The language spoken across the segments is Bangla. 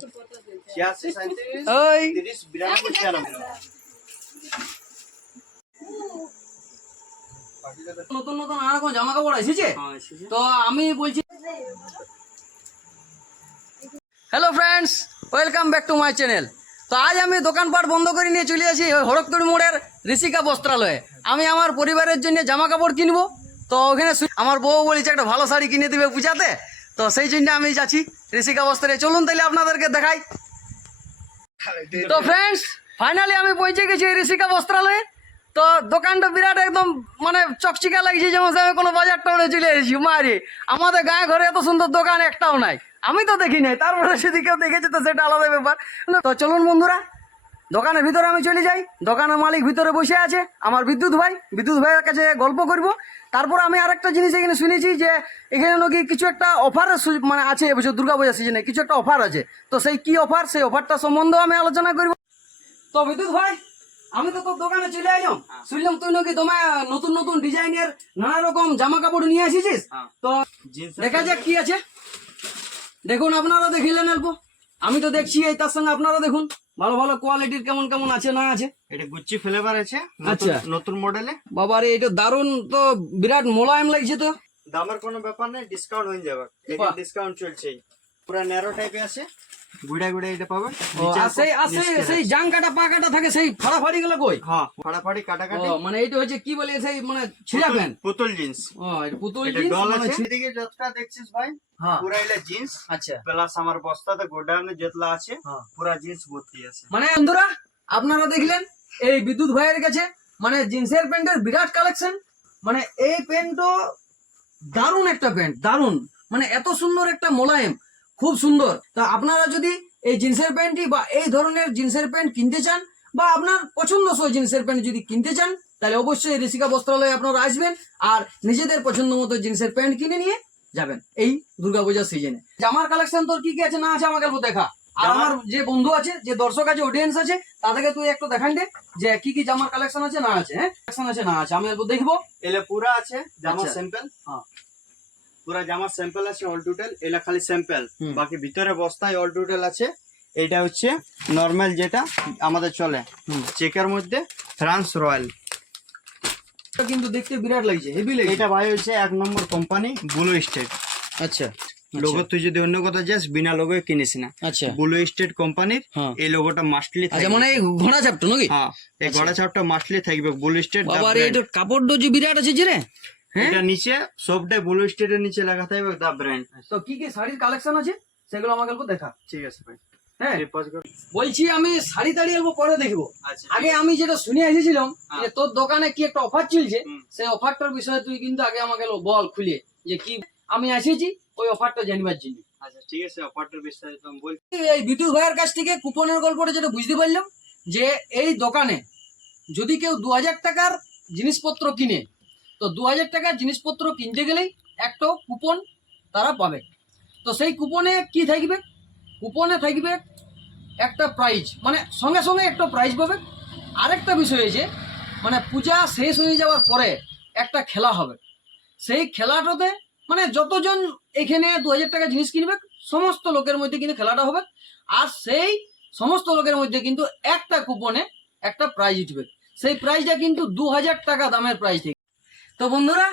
86 37 ওই 30 92 96 নতুন নতুন আর কোন জামা কাপড় এসেছে। তো আমি বলছি hello friends, welcome back to my channel. তো আজ আমি দোকানপাট বন্ধ করে নিয়ে চলে আসি ওই হড়কতড়ি মোড়ের ঋষিকা বস্ত্রালয়ে। আমি আমার পরিবারের জন্য জামা কাপড় কিনবো। তো ওখানে আমার বউ বলেছে একটা ভালো শাড়ি কিনে দিবে পূজাতে, তো সেই জন্য আমি যাচ্ছি ঋষিকা বস্ত্রে। চলুন তাহলে আপনাদেরকে দেখাই। তো ফ্রেন্ডস, ফাইনালি আমি পৌঁছে গেছি ঋষিকা বস্ত্রালয়ে। তো দোকানটা বিরাট একদম মানে চকচিকা লাগছে, যেমন আমি কোনো বাজার টাউনে চলে এসেছি। মারি আমাদের গায়ে ঘরে এত সুন্দর দোকান একটাও নাই, আমি তো দেখি নাই, তারপরে যদি কেউ দেখেছে তো সেটা আলাদা ব্যাপার। তো চলুন বন্ধুরা, দোকানের ভিতরে আমি চলে যাই। দোকানের মালিক ভিতরে বসে আছে, আমার বিদ্যুৎ ভাইয়ের কাছে গল্প করব। তারপর আমি আরেকটা জিনিস এখানে শুনেছি যে এখানে নাকি কিছু একটা অফার মানে আছে এবছর দুর্গাপূজা সিজনে কিছু একটা অফার আছে। তো সেই কি অফার, সেই অফারটা সম্বন্ধেও আমি আলোচনা করব। তো বিদ্যুৎ ভাই, আমি তো তোর দোকানে চলে আইলাম, শুনলাম তুই নাকি তোমার নতুন নতুন ডিজাইনের নানা রকম জামা কাপড় নিয়ে আসিছিস। তো দেখা যাক কি আছে। দেখুন, আপনারা দেখিলেন অল্প, আমি তো দেখছি এই তার সঙ্গে আপনারা দেখুন ভালো ভালো কোয়ালিটির কেমন কেমন আছে না আছে। এটা গুচ্চি ফ্লেভার আছে, আচ্ছা, নতুন মডেলে। বাবারে এটা দারুন, তো বিরাট মোলায়েম লাগছে। তো দামের কোনো ব্যাপার নেই, ডিসকাউন্ট হয়ে যাবে। এটা ডিসকাউন্ট চলছে, পুরো ন্যারো টাইপে আছে, গুড়া গুড়া এটা পাবেন। সেই জাঙ্গাটা পাকাটা থাকে, সেই ফাড়াফাড়ি গুলো কই? হ্যাঁ, ফাড়াফাড়ি কাটাকাটি। মানে এইটা হচ্ছে কি বলে, সেই মানে ছিঁড়া প্যান্ট, পুতুল জিন্স। এটা পুতুল এটা জিন্স ডল মানে আছে। এদিকে যতটা দেখছিস ভাই, হ্যাঁ পুরা এটা জিন্স। আচ্ছা, প্লাস আমার বস্তাতে গোডাউনে যেতলা আছে পুরা জিন্স ভর্তি আছে। মানে বন্ধুরা আপনারা দেখলেন এই বিদ্যুৎ ভাইয়ের কাছে মানে জিন্সের প্যান্টের বিরাট কালেকশন। মানে এই প্যান্টও দারুণ একটা প্যান্ট, দারুণ মানে এত সুন্দর একটা মোলায়েম, খুব সুন্দর। তা আপনারা যদি এই জিন্সের প্যান্টটি বা এই ধরনের জিন্সের প্যান্ট কিনতে চান, বা আপনার পছন্দসই জিন্সের প্যান্ট যদি কিনতে চান, তাহলে অবশ্যই ঋষিকা বস্ত্রালয়ে আপনারা আসবেন আর নিজেদের পছন্দ মতো জিন্সের প্যান্ট কিনে নিয়ে যাবেন এই দুর্গাপূজার সিজনে। জামার কালেকশন তোর কি কি আছে না আছে আমাকে দেখা। আর আমার যে বন্ধু আছে, যে দর্শক আছে, অডিয়েন্স আছে, তাদেরকে তুই একটু দেখান দে যে কি কি জামার কালেকশন আছে না আছে। হ্যাঁ, কালেকশন আছে না আছে আমি দেখবো। এলে পুরা আছে জামা স্যাম্পল। হ্যাঁ, পুরা জামা স্যাম্পল আছে অল টোটাল। এলা খালি স্যাম্পল, বাকি ভিতরে বস্তায় অল টোটাল আছে। এটা হচ্ছে নরমাল যেটা আমাদের চলে চেকের মধ্যে, ফ্রান্স রয়্যাল। কিন্তু দেখতে বিরাট লাগছে, হেভি লাগছে। এটা ভাই হচ্ছে 1 নম্বর কোম্পানি ব্লু স্টেট। আচ্ছা, লোগো তুই যদি অন্য কথা যাস বিনা লোগোয় কিনিস না। আচ্ছা, ব্লু স্টেট কোম্পানির এই লোগোটা মাস্টলি থাকবে। আচ্ছা, মানে এই ঘোড়া চাপটা নাকি? হ্যাঁ, এই ঘোড়া চাপটা মাস্টলি থাকবে ব্লু স্টেট। বাবা রে, এটা কাপড়টা যে বিরাট আছে যে রে। এটা নিচে সবটাই ব্লু স্টেটের নিচে লাগাতে হবে দা ব্র্যান্ড। তো কি কি শাড়ির কালেকশন আছে সেগুলো আমাকে অল্প দেখা। ঠিক আছে ভাই। হ্যাঁ, বলছি আমি শাড়ি তাড়ি অল্প পরে দেখবো। আগে আমি যেটা শুনে এসেছিলাম যে তোর দোকানে কি একটা অফার চলছে, সেই অফারটার বিষয়ে তুই কিন্তু আগে আমাকে বল খুলে, যে কি আমি এসেছি ওই অফারটা জানবার জন্য। আচ্ছা ঠিক আছে, অফারটার বিষয়ে তো আমি বলছি। এই বিদ্যুৎ ভাইয়ের কাছ থেকে কুপনের গল্পটা যেটা বুঝতে পারলাম, যে এই দোকানে যদি কেউ 2000 টাকার জিনিসপত্র কিনে, তো 2000 টাকার জিনিসপত্র কিনতে গেলেই একটা কুপন তারা পাবে। তো সেই কুপনে কি থাকবে? কুপনে থাকবে একটা প্রাইজ, মানে সঙ্গে সঙ্গে একটা প্রাইজ পাবে। আরেকটা বিষয় হয়েছে, মানে পূজা শেষ হয়ে যাওয়ার পরে একটা খেলা হবে। সেই খেলাটাতে মানে যতজন এখানে 2000 টাকা জিনিস কিনবে, সমস্ত লোকের মধ্যে কিন্তু খেলাটা হবে। আর সেই সমস্ত লোকের মধ্যে কিন্তু একটা কুপনে একটা প্রাইজ উঠবে। সেই প্রাইজটা কিন্তু 2000 টাকা দামের প্রাইজ থেকে। তো বন্ধুরা,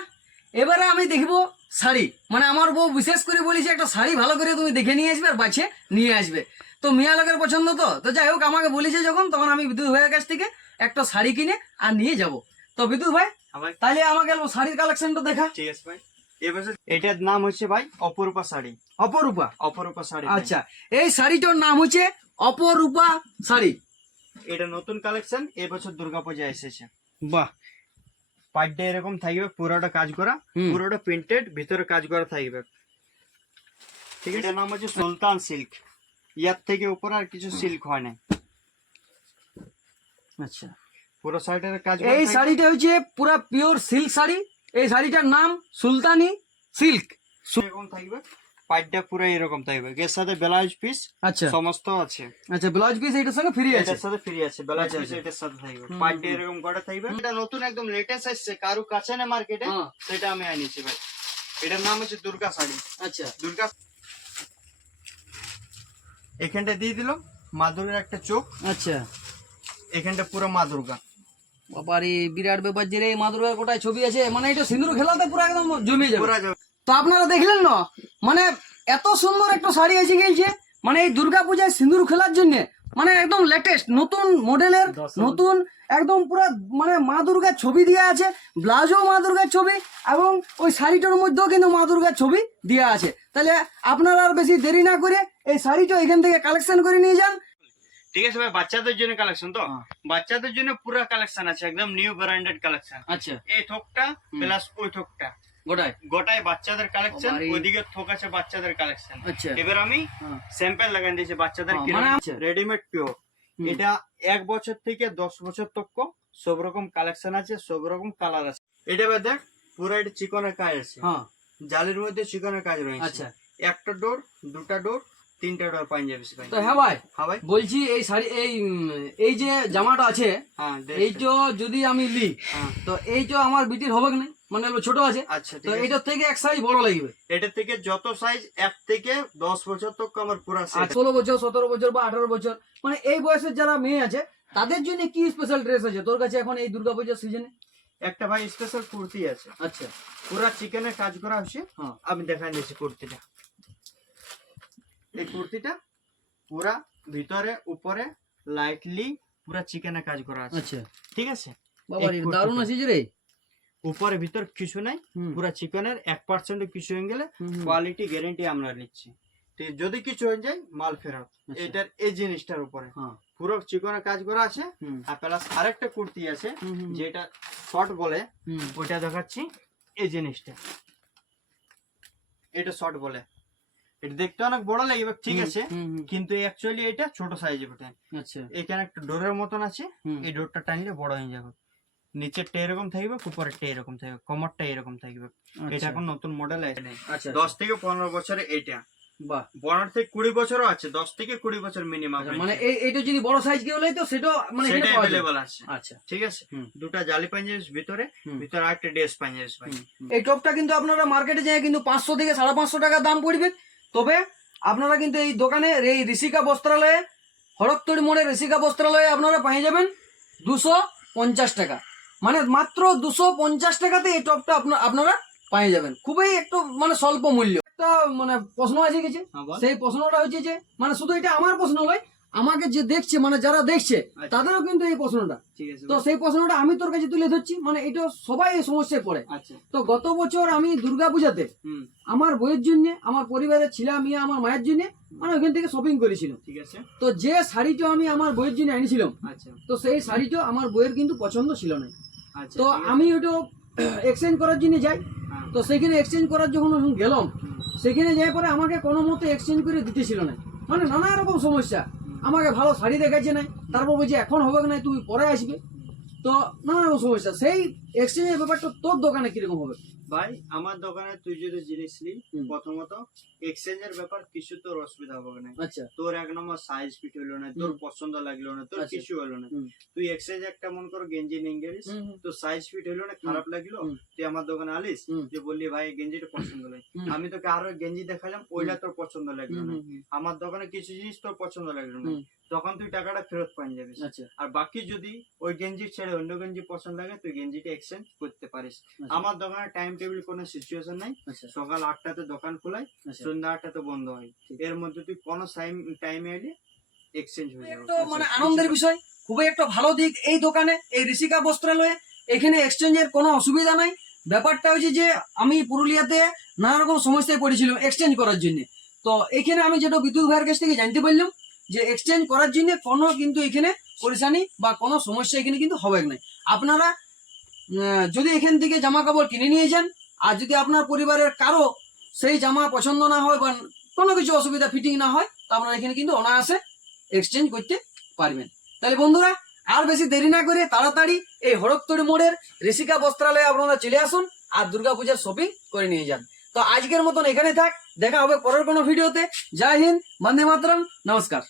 এবারে আমি দেখবো শাড়ি। মানে আমার বউ বিশেষ করে বলেছে একটা শাড়ি ভালো করে তুমি দেখে নিয়ে আসবে আর বাছে নিয়ে আসবে। তো মিয়া লোকের পছন্দ, তো যাই হোক আমাকে বলেছে যখন, তখন আমি বিদ্যুৎ ভাইয়ের কাছ থেকে একটা শাড়ি কিনে আর নিয়ে যাব। তো বিদ্যুৎ ভাই, তাহলে আমাকে শাড়ির কালেকশনটা দেখা। ঠিক আছে ভাই। এটার নাম হচ্ছে ভাই অপরূপা শাড়ি। অপরূপা? অপরূপা শাড়ি। আচ্ছা, এই শাড়িটার নাম হচ্ছে অপরূপা শাড়ি। এটা নতুন কালেকশন, এবছর দুর্গাপূজা এসেছে। বাহ, পাইপটা এরকম থাকবে, পুরোটা কাজ করা, পুরোটা প্রিন্টেড, ভিতরে কাজ করা থাকবে। ঠিক আছে, এটার নাম হচ্ছে সুলতান সিল্ক। ইয়ার থেকে উপর আর কিছু সিল্ক হয় না। আচ্ছা, পুরো শাড়িটার কাজ। এই শাড়িটা হচ্ছে পুরো পিওর সিল্ক শাড়ি। এই শাড়িটার নাম সুলতানি সিল্ক। এরকম থাকবে, পাইপটা পুরো এরকম থাকবে, এর সাথে ব্লাউজ পিস আচ্ছা সমস্ত আছে। আচ্ছা, ব্লাউজ পিস এটার সঙ্গে ফ্রি আছে? এটার সাথে ফ্রি আছে, ব্লাউজ পিস এটার সাথে থাকবে। পাইপটা এরকম করে থাকবে। এটা নতুন একদম লেটেস্ট আসছে, কারু কাছে না মার্কেটে, সেটা আমি আনিছি ভাই। এটার নাম হচ্ছে দুর্গা শাড়ি। আচ্ছা, দুর্গা এখানটা দিয়ে দিলাম মা দুর্গার একটা চোখ, আচ্ছা এখানটা পুরো মা দুর্গা। বাবারে বিরাট ব্যাপার যে রে, মা দুর্গার গোটায় ছবি আছে, মানে এটা সিঁদুর খেলাতে পুরো একদম জমিয়ে যাবে। পুরা যাবে। তো আপনারা দেখলেন না, মানে এত সুন্দর একটা শাড়ি এসে গেছে, মানে এই দুর্গা পূজায় সিঁদুর খেলার জন্য, মানে একদম লেটেস্ট নতুন মডেলের, নতুন একদম পুরো মানে মা দুর্গার ছবি দেওয়া আছে, ব্লাউজও মা দুর্গার ছবি, এবং ওই শাড়িটার মধ্যেও কিন্তু মা দুর্গার ছবি দেওয়া আছে। তাহলে আপনারা আর বেশি দেরি না করে এই শাড়িটা এখান থেকে কালেকশন করে নিয়ে যান। ঠিক আছে ভাই, বাচ্চাদের জন্য কালেকশন তো, হ্যাঁ। বাচ্চাদের জন্য পুরো কালেকশন আছে, একদম নিউ ব্র্যান্ডেড কালেকশন। আচ্ছা এই থোকটা প্লাস ওই থোকটা গোটায়। গোটায় বাচ্চাদের কালেকশন, বাবারে। ওইদিকে থোক আছে বাচ্চাদের কালেকশন। আচ্ছা এবার আমি হ্যাঁ। স্যাম্পল লাগাই দিয়েছি বাচ্চাদের, হ্যাঁ, মানে আচ্ছা। Readymade pure. হুম। এটা 1 বছর থেকে 10 বছর তক সব রকম কালেকশন আছে, সব রকম কালার আছে। এটা এবার দেখ পুরো এটা চিকনের কাজ আছে, হ্যাঁ জালির মধ্যে চিকনের কাজ রয়েছে। আচ্ছা। একটা ডোর, দুটা ডোর, তিনটা ডোর পাঞ্জাবি। তো হ্যাঁ ভাই, হ্যাঁ ভাই, বলছি এই শাড়ি এই যে জামাটা আছে, হ্যাঁ এইটা যদি আমি লি, হ্যাঁ। তো এইটা আমার বিটির হবে কি না, মানে ছোট আছে, আচ্ছা তো ঠিক আছে। এইটার থেকে এক সাইজ বড় লাগবে। এটা থেকে যত সাইজ 1 থেকে 10 বছর তক আমার পুরো আর সেট। 16 বছর 17 বছর বা 18 বছর, মানে এই বয়সের যারা মেয়ে আছে তাদের জন্য কি স্পেশাল ড্রেস আছে তোর কাছে এখন এই দুর্গাপূজার সিজনে? একটা ভাই স্পেশাল কুর্তি আছে, আচ্ছা পুরা চিকেনের কাজ করা হচ্ছে। হ্যাঁ আমি দেখাই দিচ্ছি কুর্তিটা। এই কুর্তিটা পুরা ভিতরে উপরে লাইটলি পুরা চিকেনের কাজ করা আছে, আচ্ছা ঠিক আছে। বাবা এই দারুণ কুর্তিটা। আছে রে। উপরে ভিতর কিছু নাই, হুম। পুরা চিকেনের 1% কিছু হয়ে গেলে হুম, হুম। কোয়ালিটি গ্যারেন্টি আমরা নিচ্ছি। ঠিক, যদি কিছু হয়ে যায় মাল ফেরত। আচ্ছা। এটার এই জিনিসটার উপরে হ্যাঁ পুরো চিকনের কাজ করা আছে। হুম আর প্লাস আরেকটা কুর্তি আছে হুম, হুম, যেটা শর্ট বলে, হুম। ওইটা দেখাচ্ছি। এই জিনিসটা এটা শর্ট বলে, এটা দেখতে অনেক বড় লাগবে, ঠিক আছে, হুম, হুম। কিন্তু অ্যাকচুয়ালি এটা ছোট সাইজে বটে। আচ্ছা এখানে একটা ডোরের মতন আছে, হুম। এই ডোরটা টানলে বড় হয়ে যাবে। নিচেরটা এরকম থাকবে, উপরেরটা এরকম থাকবে, কোমরটা এরকম থাকবে। এটা আচ্ছা এখন নতুন মডেল আছে। আচ্ছা 10 থেকে 15 বছরে এটা, বাহ। 15 থেকে 20 বছরও আছে, 10 থেকে 20 বছর মিনিমাম। আচ্ছা, মানে এইটা যদি বড় সাইজ কেউ লাই তো সেটা মানে সেটা এখানে পাওয়া যায়। अवेलेबल আছে, আচ্ছা ঠিক আছে। হুম। দুটা জালি পাঞ্জাবি ভিতরে, হুম। ভিতরে আরেকটা ড্রেস পাঞ্জাবি ভাই। এই টপটা কিন্তু আপনারা মার্কেটে যায় কিন্তু 500 থেকে 550 টাকা দাম পড়বে। তবে আপনারা কিন্তু এই দোকানে এই ঋষিকা বস্ত্রালয়ে, হরক্তড়ি মোড়ের ঋষিকা বস্ত্রালয়ে আপনারা পেয়ে যাবেন 250 টাকা, মানে মাত্র 250 টাকাতে এই টপটা আপনারা পেয়ে যাবেন, খুবই একটু মানে স্বল্প মূল্য। একটা মানে প্রশ্ন আছে কিছু, হ্যাঁ বল। সেই প্রশ্নটা হচ্ছে যে মানে শুধু এটা আমার প্রশ্ন নয়, আমাকে যে দেখছে মানে যারা দেখছে আচ্ছা। তাদেরও কিন্তু এই প্রশ্নটা, ঠিক আছে তো ভাই। সেই প্রশ্নটা আমি তোর কাছে তুলে ধরছি, মানে এটা সবাই এই সমস্যায় পড়ে। আচ্ছা, তো গত বছর আমি দুর্গা পূজাতে হুম, আমার বইয়ের জন্য, আমার পরিবারের ছেলে মেয়ে, আমার মায়ের জন্য মানে ওখান থেকে শপিং করেছিলাম। ঠিক আছে। তো যে শাড়িটা আমি আমার বইয়ের জন্য এনেছিলাম, আচ্ছা, তো সেই শাড়িটা আমার বইয়ের কিন্তু পছন্দ ছিল না। আচ্ছা। তো ঠিক আছে। আমি ওটা এক্সচেঞ্জ করার জন্য যাই, হ্যাঁ, তো সেখানে এক্সচেঞ্জ করার যখন আমি গেলাম, হুম, সেখানে যাই পরে আমাকে কোনো মতে এক্সচেঞ্জ করে দিতেছিল না, মানে নানা রকম সমস্যা। আমাকে ভালো শাড়ি দেখাচ্ছে না, তারপর বলছে এখন হবে না, তুমি পরে আসবে, তো নানা রকম সমস্যা। সেই এক্সচেঞ্জের ব্যাপারটা তোর দোকানে কিরকম হবে? ভাই আমার দোকানে তুই যদি জিনিস নি, হুম। প্রথমত এক্সচেঞ্জের ব্যাপার কিছু তোর অসুবিধা হবে না। আচ্ছা তোর 1 নম্বর সাইজ ফিট হলো না, তোর হুম। পছন্দ লাগলো না, তোর আচ্ছা। কিছু হলো না। হুম। তুই এক্সচেঞ্জ একটা মন করো গেঞ্জি নিয়ে গেলিস, হুম, হুম। তোর সাইজ ফিট হলো না, খারাপ লাগলো, হুম। তুই আমার দোকানে আলিস, হুম। যে বললি ভাই এই গেঞ্জিটা পছন্দ লাগে, হুম। আমি তোকে আরো গেঞ্জি দেখালাম, ওইটা তোর পছন্দ লাগলো হুম, না, হুম, হুম। আমার দোকানে কিছু জিনিস তোর পছন্দ লাগলো না, হুম। তখন তুই টাকাটা ফেরত পাই যাবি। আচ্ছা আর বাকি যদি ওই গেঞ্জি ছেড়ে অন্য গেঞ্জি পছন্দ লাগে, তুই গেঞ্জিটা এক্সচেঞ্জ করতে পারিস। আমার দোকানে টাইম টেবিল কোনো সিচুয়েশন নাই, আচ্ছা সকাল 8টাতে দোকান খোলাই, আচ্ছা। সন্ধ্যা 8টাতে বন্ধ হয়। এর মধ্যে তুই কোনো টাইমে এলে এক্সচেঞ্জ হয়ে যাবে। একটা মানে আনন্দের বিষয়, খুবই একটা ভালো দিক এই দোকানে, এই ঋষিকা বস্ত্রালয়ে এখানে এক্সচেঞ্জের কোনো অসুবিধা নাই। ব্যাপারটা হচ্ছে যে আমি পুরুলিয়াতে নানা রকম সমস্যায় পড়েছিলাম এক্সচেঞ্জ করার জন্য, তো এখানে আমি যেটা বিদ্যুৎ ভাইয়ের কাছ থেকে জানতে পারলাম যে এক্সচেঞ্জ করার জন্য কোনো কিন্তু এখানে পরেশানি বা কোনো সমস্যা এখানে কিন্তু হবে না। আপনারা যদি এখান থেকে জামা কাপড় কিনে নিয়ে যান, আর যদি আপনার পরিবারের কারো সেই জামা পছন্দ না হয় বা কোনো কিছু অসুবিধা ফিটিং না হয়, তো আপনারা এখানে কিন্তু অনায়াসে এক্সচেঞ্জ করতে পারবেন। তাহলে বন্ধুরা আর বেশি দেরি না করে তাড়াতাড়ি এই হরক্তড়ি মোড়ের ঋষিকা বস্ত্রালয়ে আপনারা চলে আসুন আর দুর্গাপূজার শপিং করে নিয়ে যান। তো আজকের মতন এখানে থাক, দেখা হবে পরের কোনো ভিডিওতে। জয় হিন্দ, বন্দে মাতরম, নমস্কার।